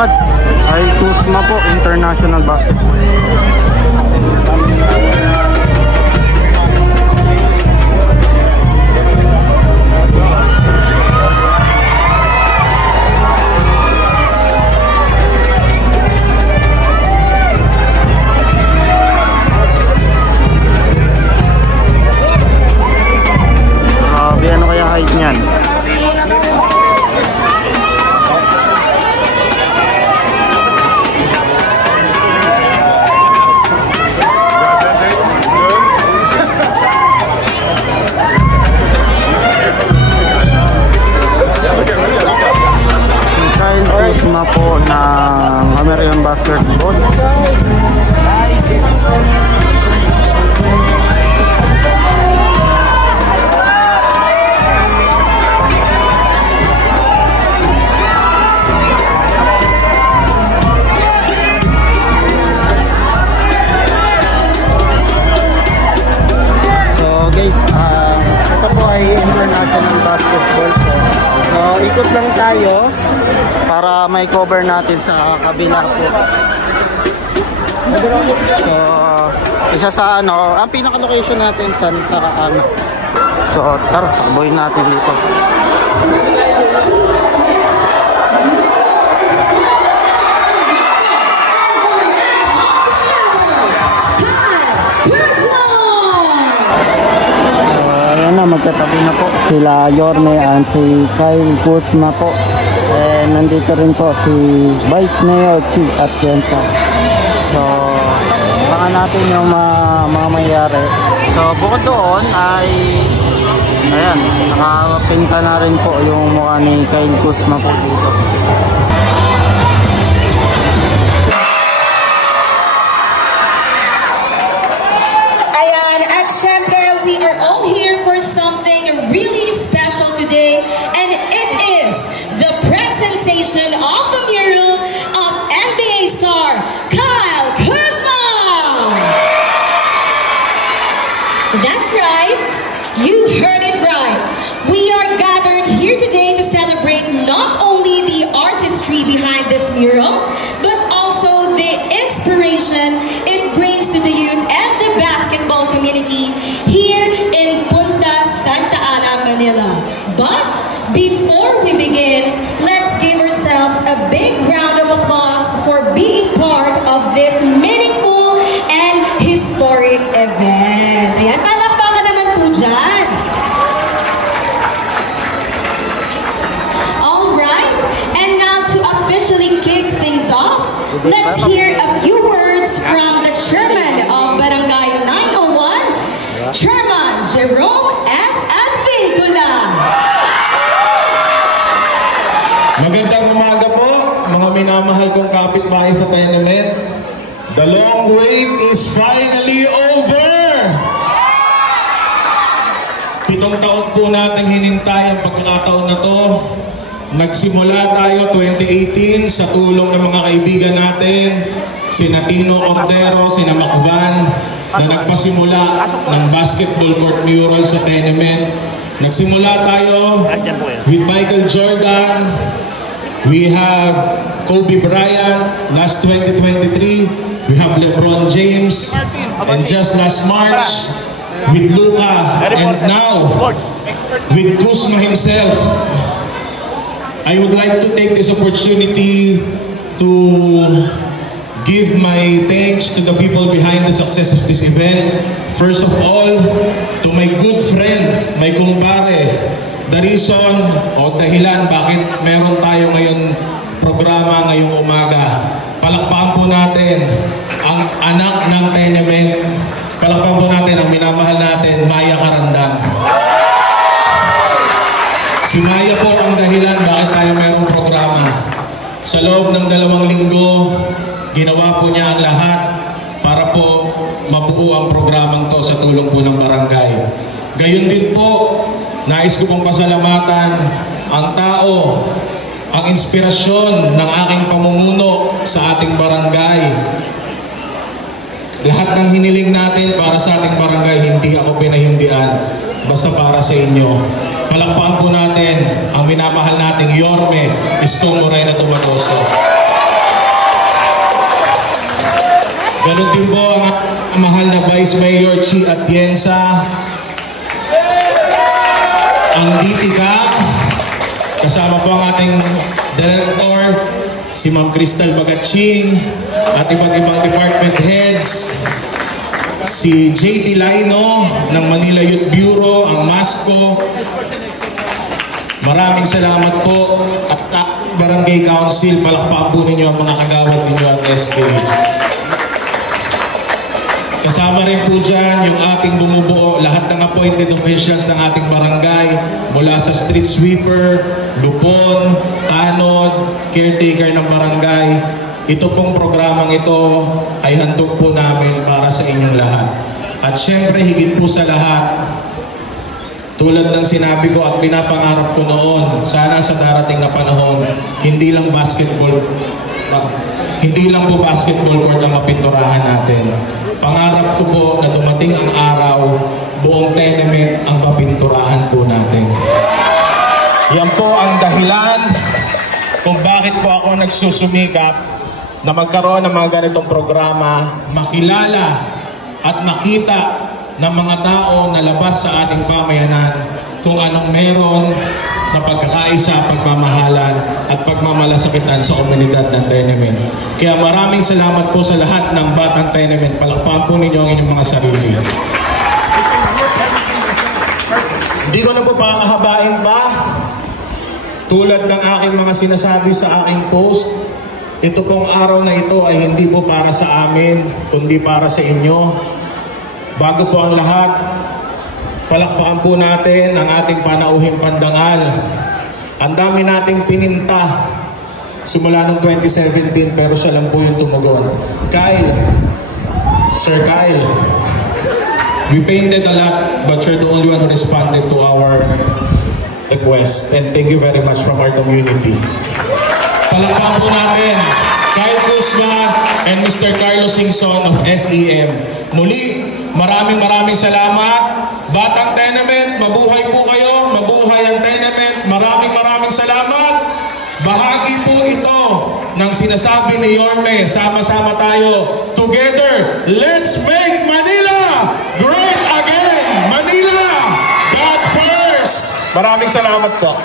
At ay Kuzma po, International Basketball. Ano kaya height niyan? Kyle Kuzma po ng American Basketball. Ito po ay International Basketball po. So, ikot lang tayo para may cover natin sa kabila po. So, isa sa ang pinaka-location natin, Santa Ana. So, tara, takboy natin dito. Magkatabi na po sila Yorme and si Kyle Kuzma po. Nandito rin po si Vice Mayor Chief Atienza. So, baka natin yung mga mangyayari. So, bukod doon ay ayan, nakapinta na rin po yung mukha ni Kyle Kuzma po dito. Ayan, at syempre, we are all here for something really special today, and it is the presentation of the mural of NBA star Kyle Kuzma. That's right, you heard it right. We are gathered here today to celebrate not only the artistry behind this mural, but also the inspiration it brings to the youth and the basketball community here in Punta Santa Ana, Manila. But before we begin, let's give ourselves a big round of applause for being part of this meaningful and historic event. Ayan, palakpakan naman po dyan. Alright, and now to officially kick things off, let's hear a few words from the chairman of Barangay 901, Chairman Jerome S. Advincula. Magandang umaga po, mga minamahal kong kapitbahay sa tenement. The long wait is finally over! 7 taon po natin hinintay ang pagkakataon na to. Nagsimula tayo 2018 sa tulong ng mga kaibigan natin, sina Tino Cordero, sina Macban, na nagpasimula ng basketball court mural sa tenement. Nagsimula tayo with Michael Jordan. We have Kobe Bryant last 2023. We have LeBron James. And just last March, with Luka. And now, with Kuzma himself. I would like to take this opportunity to give my thanks to the people behind the success of this event. First of all, to my good friend, my kumpare, the reason o dahilan bakit meron tayo ngayon programa ngayong umaga. Palakpakan po natin ang anak ng tenement. Palakpakan po natin ang minamahal natin, Maya Carandang. Si Maya po ang dahilan bakit tayo mayroong programa. Sa loob ng 2 linggo, ginawa po niya ang lahat para po mabuo ang programang to sa tulong po ng barangay. Gayon din po, nais ko pong pasalamatan ang tao, ang inspirasyon ng aking pamumuno sa ating barangay. Lahat ng hiniling natin para sa ating barangay, hindi ako pinahindian, basta para sa inyo. Palakpakan po natin ang minamahal nating Yorme Isko Morena Tumatoso. Ganun din po ang mahal na Vice Mayor Chi Atienza, ang DTCA, kasama po ang ating Director, si Ma'am Crystal Bagatching, at iba't ibang department heads, si JT Laino ng Manila Youth Bureau, ang MASCO. Maraming salamat po at Barangay Council, palakpakan po ninyo ang mga kagawad ninyo at SK. Kasama rin po dyan yung ating bumubuo, lahat ng appointed officials ng ating barangay, mula sa street sweeper, lupon, tanod, caretaker ng barangay. Ito pong programang ito ay handog po namin para sa inyong lahat. At syempre, higit po sa lahat, tulad ng sinabi ko at pinapangarap ko noon, sana sa darating na panahon, hindi lang po basketball court ang mapinturahan natin. Pangarap ko po na dumating ang araw, buong tenement ang mapinturahan po natin. Yan po ang dahilan kung bakit po ako nagsusumikap na magkaroon ng mga ganitong programa, makilala at makita ng mga tao na labas sa ating pamayanan kung anong meron na pagkakaisa, pagmamahalan at pagmamalasakitan sa komunidad ng tenement. Kaya maraming salamat po sa lahat ng Batang Tenement. Palakpakan po ninyo ang inyong mga sarili. Hindi ko na po pakahabain pa. Tulad ng aking mga sinasabi sa aking post, ito pong araw na ito ay hindi po para sa amin, kundi para sa inyo. Bago po ang lahat, palakpakan po natin ang ating panauhing pandangal. Ang dami nating pininta simula noong 2017 pero siya lang po yung tumugon. Sir Kyle, we painted a lot but you're the only one who responded to our request. And thank you very much from our community. Palakpakan po natin Kyle Kuzma and Mr. Carlos Singson of SEM. Muli, maraming salamat. Batang Tenement, mabuhay po kayo, mabuhay ang tenement. Maraming salamat. Bahagi po ito ng sinasabi ni Yorme, sama-sama tayo. Together, let's make Manila great again! Manila, God first! Maraming salamat po.